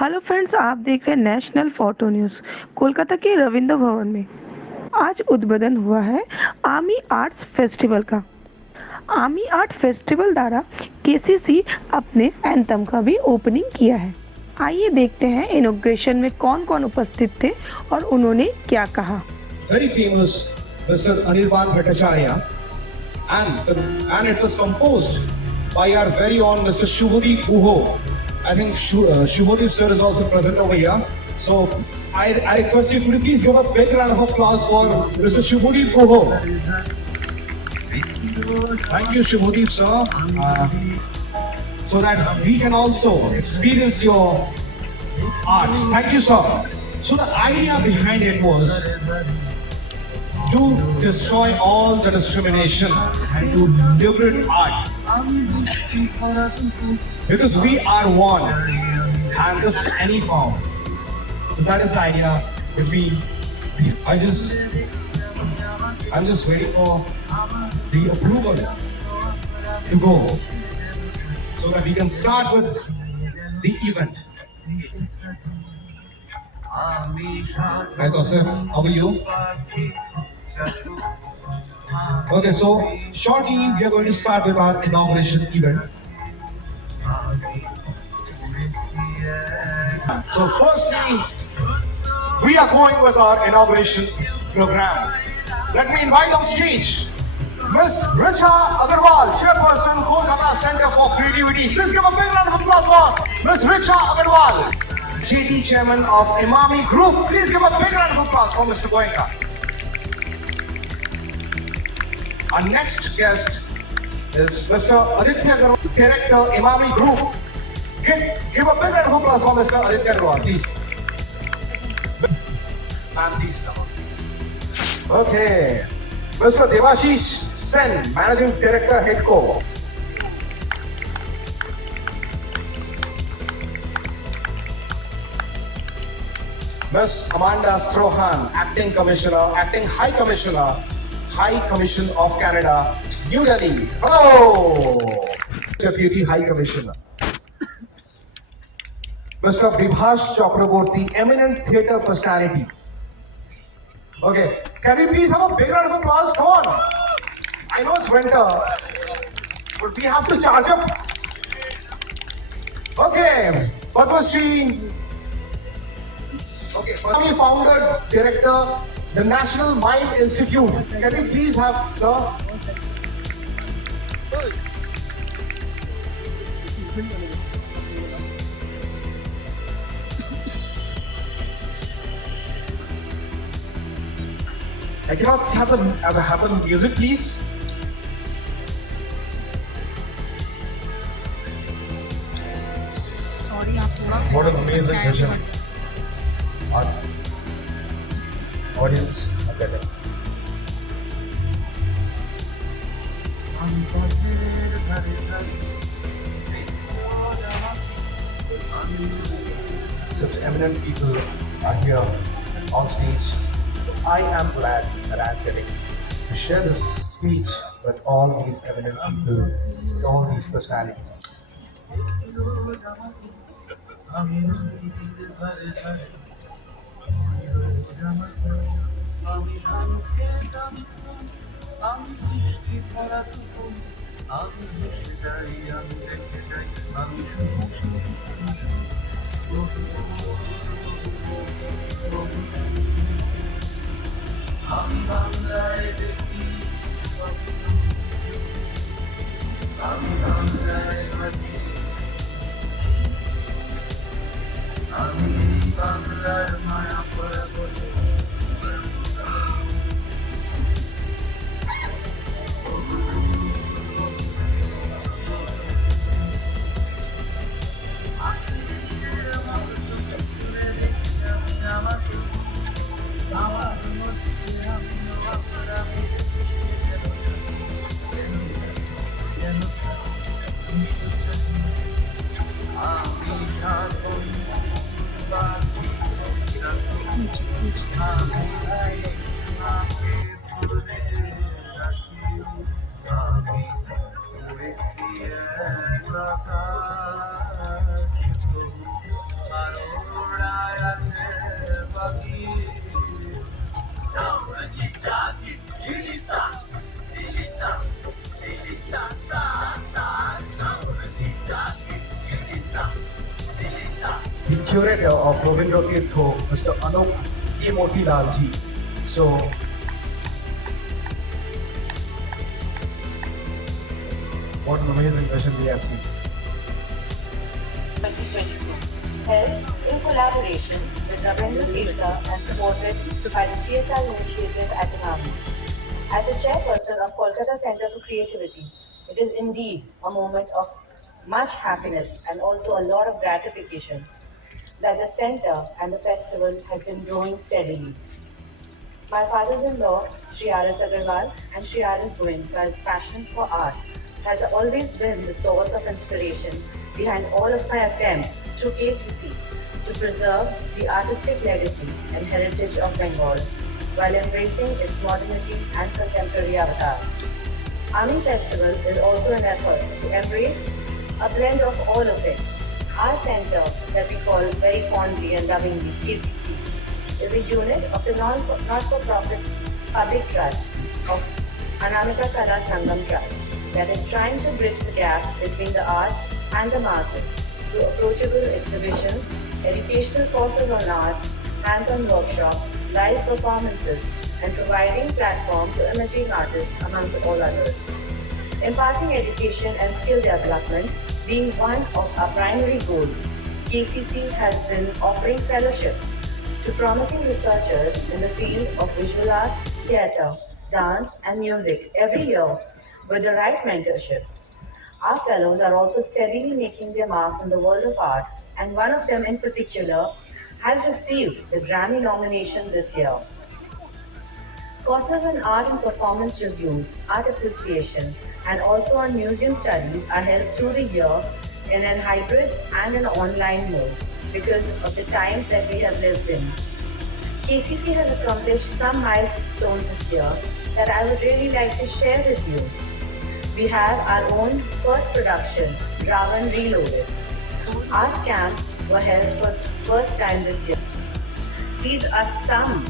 Hello friends, आप देख रहे हैं नेशनल फोटो न्यूज़। कोलकाता के रविंद्र भवन में आज उद्बोधन हुआ है आर्मी आर्ट्स फेस्टिवल का। आर्मी आर्ट फेस्टिवल द्वारा केसीसी अपने एंथम का भी ओपनिंग किया है। आइए देखते हैं इनॉग्रेशन में कौन कौन उपस्थित थे और उन्होंने क्या कहा। Very famous Mr. Anirban Bhattacharya, and it was composed by our very own Mr. Shubhadeep Buho. I think Shubhadeep sir is also present over here. So I request you, could you please give a big round of applause for Mr. Shubhadeep Buho. Thank you, Shubhadeep sir, so that we can also experience your art. Thank you, sir. So the idea behind it was to destroy all the discrimination and to liberate art, because we are one and this any form. So that is the idea. I'm just waiting for the approval to go so that we can start with the event. Hi Tosif, how are you? Okay, so shortly we are going to start with our inauguration event. So firstly, we are going with our inauguration program. Let me invite on stage Miss Richa Agarwal, Chairperson, Kolkata Center for Creativity. Please give a big round of applause for Miss Richa Agarwal. JD Chairman of Imami Group. Please give a big round of applause for Mr. Goenka. Our next guest is Mr. Aditya Agarwal, Director, Imami Group. Give a big round of applause for Mr. Aditya Agarwal, please. And please come on stage. Okay. Mr. Devashish Sen, Managing Director, HEDCO. Ms. Amanda Strohan, Acting High Commissioner, High Commission of Canada, New Delhi. Hello! Deputy High Commissioner. Mr. Vibhash Chakraborty, eminent theatre personality. Okay, can we please have a big round of applause? Come on. I know it's winter, but we have to charge up. Okay, Padma Shri. Okay, Padma Founder, Director, the National Mime Institute. Can we please have, sir? I cannot have the music, please. Sorry, आप थोड़ा सा What an amazing vision. Audience, okay. Such eminent people are here on stage. I am glad that I am getting to share this speech with all these eminent people, with all these personalities. the curator of Ravindra Tirtho, Mr. Anup K. Motilal ji. So, what an amazing vision we have seen. 2022, held in collaboration with Ravindra Tirtha and supported by the CSR initiative at Imami. As the chairperson of Kolkata Center for Creativity, it is indeed a moment of much happiness and also a lot of gratification that the center and the festival have been growing steadily. My fathers-in-law, Sri R.S. Agarwal and Sri R.S. Goenka's passion for art has always been the source of inspiration behind all of my attempts through KCC to preserve the artistic legacy and heritage of Bengal while embracing its modernity and contemporary avatar. Army Festival is also an effort to embrace a blend of all of it. Our center, that we call very fondly and lovingly KCC, is a unit of the not-for-profit public trust of Anamika Kala Sangam Trust that is trying to bridge the gap between the arts and the masses through approachable exhibitions, educational courses on arts, hands-on workshops, live performances, and providing platform to emerging artists amongst all others. Imparting education and skill development being one of our primary goals, KCC has been offering fellowships to promising researchers in the field of visual arts, theatre, dance, and music every year with the right mentorship. Our fellows are also steadily making their marks in the world of art, and one of them in particular has received the Grammy nomination this year. Courses on art and performance reviews, art appreciation, and also on museum studies are held through the year in an hybrid and an online mode because of the times that we have lived in. KCC has accomplished some milestones this year that I would really like to share with you. We have our own first production, Ravan Reloaded. Art camps were held for the first time this year. These are some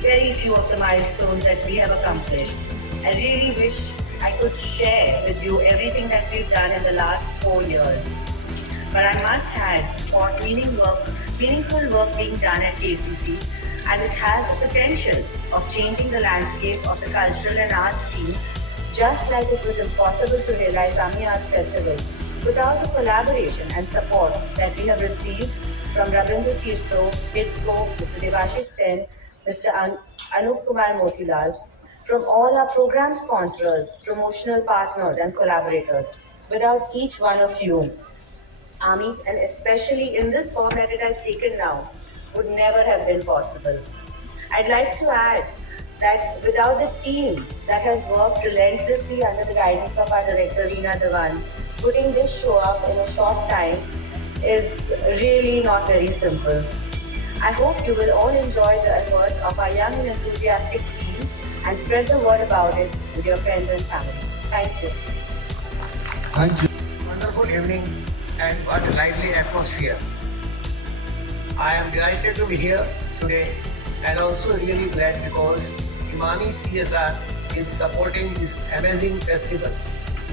very few of the milestones that we have accomplished. I really wish I could share with you everything that we've done in the last 4 years. But I must add for meaningful work being done at KCC as it has the potential of changing the landscape of the cultural and arts scene, just like it was impossible to realize Ami Arts Festival without the collaboration and support that we have received from Ravindra Tirtho, Hitco, Mr. Devashish Sen, Mr. Anup Kumar Motilal, from all our program sponsors, promotional partners, and collaborators. Without each one of you, Ami, and especially in this form that it has taken now, would never have been possible. I'd like to add that without the team that has worked relentlessly under the guidance of our director, Reena Devan, putting this show up in a short time is really not very simple. I hope you will all enjoy the efforts of our young and enthusiastic team and spread the word about it with your friends and family. Thank you. Thank you. Wonderful evening and what a lively atmosphere. I am delighted to be here today and also really glad because Imami CSR is supporting this amazing festival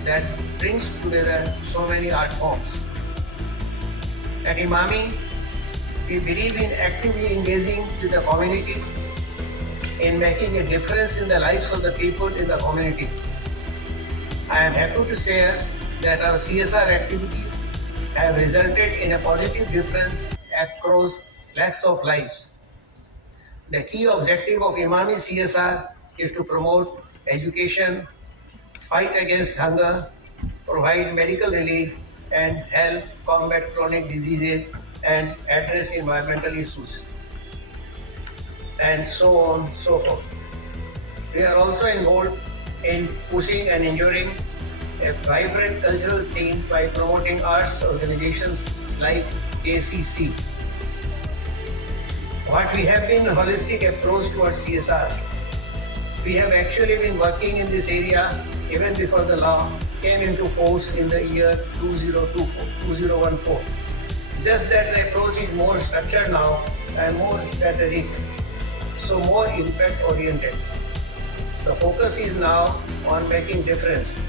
that brings together so many art forms. At Imami, we believe in actively engaging with the community in making a difference in the lives of the people in the community. I am happy to share that our CSR activities have resulted in a positive difference across lakhs of lives. The key objective of Imami CSR is to promote education, fight against hunger, provide medical relief, and help combat chronic diseases and address environmental issues, and so on and so forth. We are also involved in pushing and ensuring a vibrant cultural scene by promoting arts organizations like KCC. What we have been a holistic approach towards CSR. We have actually been working in this area even before the law came into force in the year 2014. Just that the approach is more structured now and more strategic, so more impact oriented. The focus is now on making difference,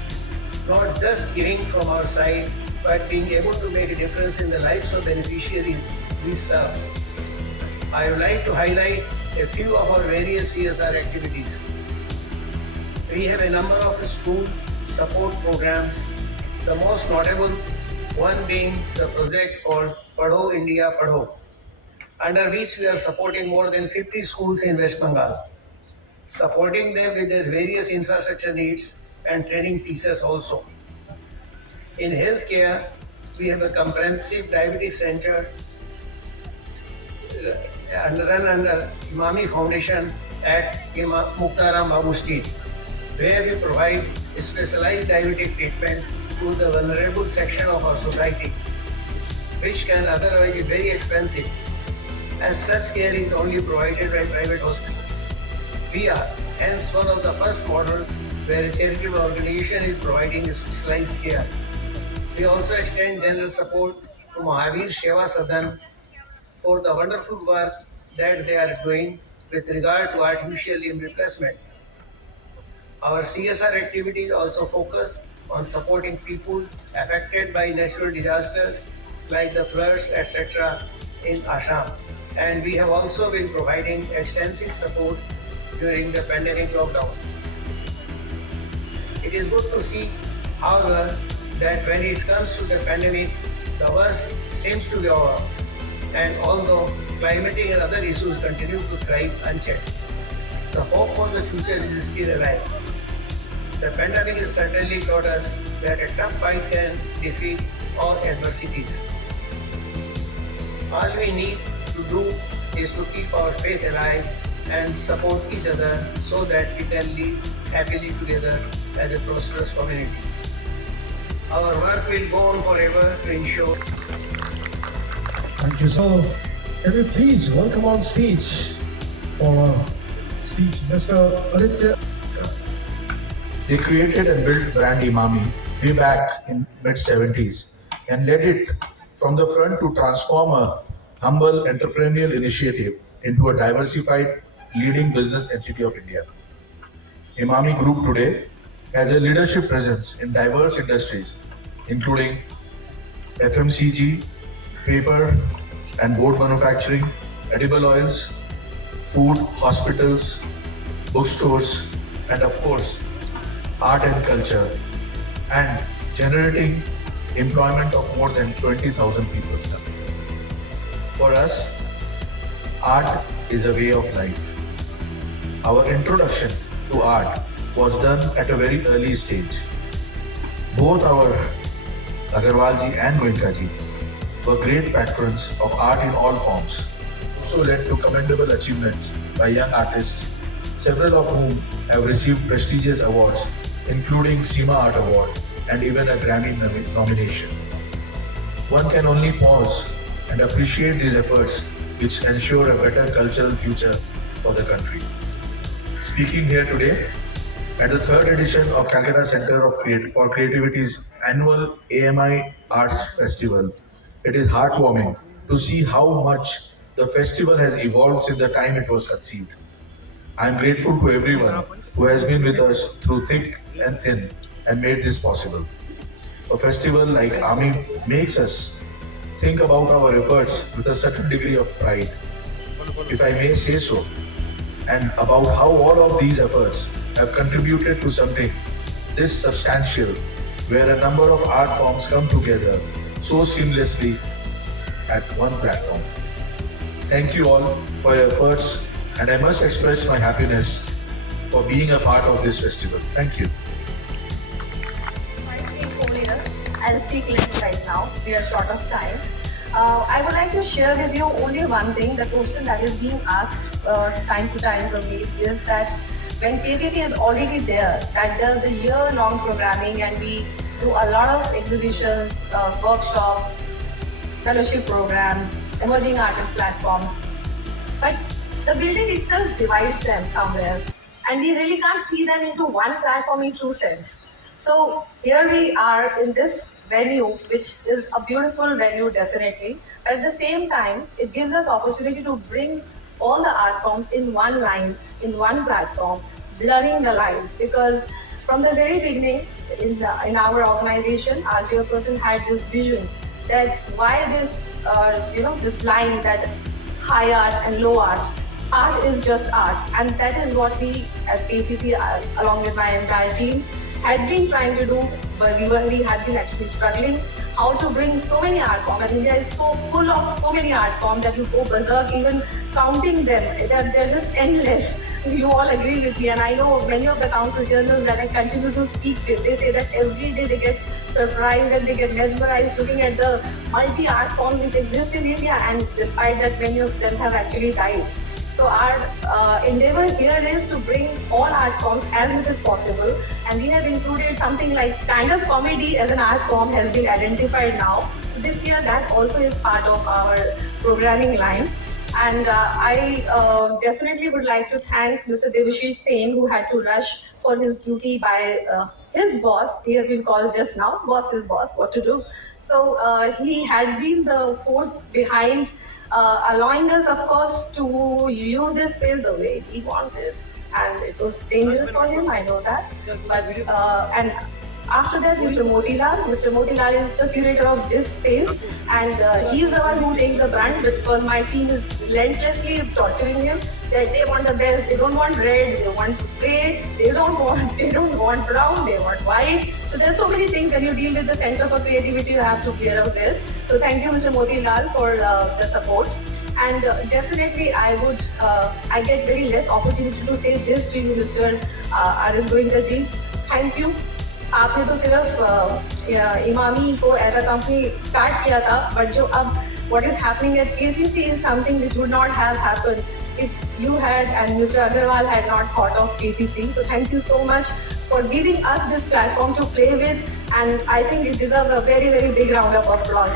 not just giving from our side, but being able to make a difference in the lives of beneficiaries we serve. I would like to highlight a few of our various CSR activities. We have a number of school support programs, the most notable one being the project called Padho India Padho, under which we are supporting more than 50 schools in West Bengal, supporting them with their various infrastructure needs and training teachers also. In healthcare, we have a comprehensive diabetes center run under Imami Foundation at Muktaram Babu Street, where we provide specialized diabetic treatment to the vulnerable section of our society, which can otherwise be very expensive, as such care is only provided by private hospitals. We are hence one of the first model where a charitable organization is providing specialized care. We also extend general support to Mahavir Seva Sadan for the wonderful work that they are doing with regard to artificial limb replacement. Our CSR activities also focus on supporting people affected by natural disasters like the floods, etc. in Assam. And we have also been providing extensive support during the pandemic lockdown. It is good to see, however, that when it comes to the pandemic, the worst seems to be over. And although climatic and other issues continue to thrive unchecked, the hope for the future is still alive. The pandemic has certainly taught us that a tough fight can defeat all adversities. All we need to do is to keep our faith alive and support each other so that we can live happily together as a prosperous community. Our work will go on forever to ensure. Thank you. So, can you please welcome on stage for speech Mr. Aditya. They created and built brand Imami way back in mid-70s and led it from the front to transform a humble entrepreneurial initiative into a diversified leading business entity of India. Imami Group today has a leadership presence in diverse industries including FMCG, paper and board manufacturing, edible oils, food, hospitals, bookstores, and of course, art and culture, and generating employment of more than 20,000 people. For us, art is a way of life. Our introduction to art was done at a very early stage. Both our Agarwalji and Goenkaji were great patrons of art in all forms, also led to commendable achievements by young artists, several of whom have received prestigious awards, including SEMA Art Award and even a Grammy nomination. One can only pause and appreciate these efforts which ensure a better cultural future for the country. Speaking here today at the third edition of Calcutta Center for Creativity's annual AMI Arts Festival, it is heartwarming to see how much the festival has evolved since the time it was conceived. I am grateful to everyone who has been with us through thick and thin and made this possible. A festival like AMI makes us think about our efforts with a certain degree of pride, if I may say so, and about how all of these efforts have contributed to something this substantial, where a number of art forms come together so seamlessly at one platform. Thank you all for your efforts, and I must express my happiness for being a part of this festival. Thank you. I speak earlier. I'll speak less right now. We are short of time. I would like to share with you only one thing. The question that is being asked time to time from me is that when KCC is already there, that does the year-long programming, and we do a lot of exhibitions, workshops, fellowship programs, emerging artist platforms. But the building itself divides them somewhere, and we really can't see them into one platform in true sense. So here we are in this venue, which is a beautiful venue definitely. But at the same time, it gives us opportunity to bring all the art forms in one line, in one platform, blurring the lines, because From the very beginning, in our organization, our chairperson had this vision that why this line that high art and low art. Art is just art, and that is what we at KCC, along with my entire team, had been trying to do. But we had been actually struggling how to bring so many art forms. And India is so full of so many art forms that you go berserk even counting them. They're just endless. You all agree with me, and I know many of the council journals that I continue to speak with, they say that every day they get surprised and they get mesmerized looking at the multi-art forms which exist in India, and despite that, many of them have actually died. So our endeavor here is to bring all art forms as much as possible, and we have included something like stand-up comedy as an art form has been identified now. So this year that also is part of our programming line. And I definitely would like to thank Mr. Devashish Sen, who had to rush for his duty by his boss. He has been called just now, boss is boss, what to do. So he had been the force behind allowing us, of course, to use this space the way he wanted. And it was dangerous for him, I know that. But and after that, Mr. Motilal. Mr. Motilal is the curator of this space, and he's the one who takes the brunt because my team is relentlessly torturing him. That they want the best. They don't want red. They want gray. They don't want brown. They want white. So there's so many things when you deal with the Center for Creativity you have to clear out with. So thank you, Mr. Motilal, for the support. And definitely, I get very less opportunity to say this to you, Mr. R.S. Goenka ji. Thank you. आपने तो सिर्फ इमामी को as a company start किया था, but जो अब what is happening at KCC is something which would not have happened if you had and Mr. Agarwal had not thought of KCC. So thank you so much for giving us this platform to play with, and I think it deserves a very, very big round of applause.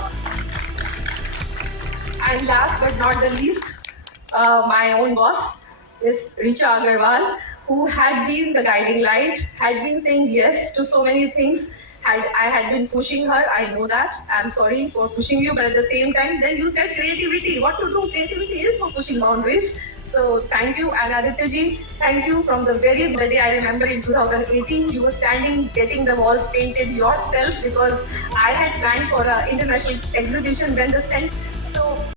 And last but not the least, my own boss is Richa Agarwal, who had been the guiding light, had been saying yes to so many things. I had been pushing her, I know that. I'm sorry for pushing you, but at the same time, then you said creativity. What to do? Creativity is for pushing boundaries. So thank you, and Aditya ji, thank you from the very day. I remember in 2018, you were standing getting the walls painted yourself because I had planned for an international exhibition when the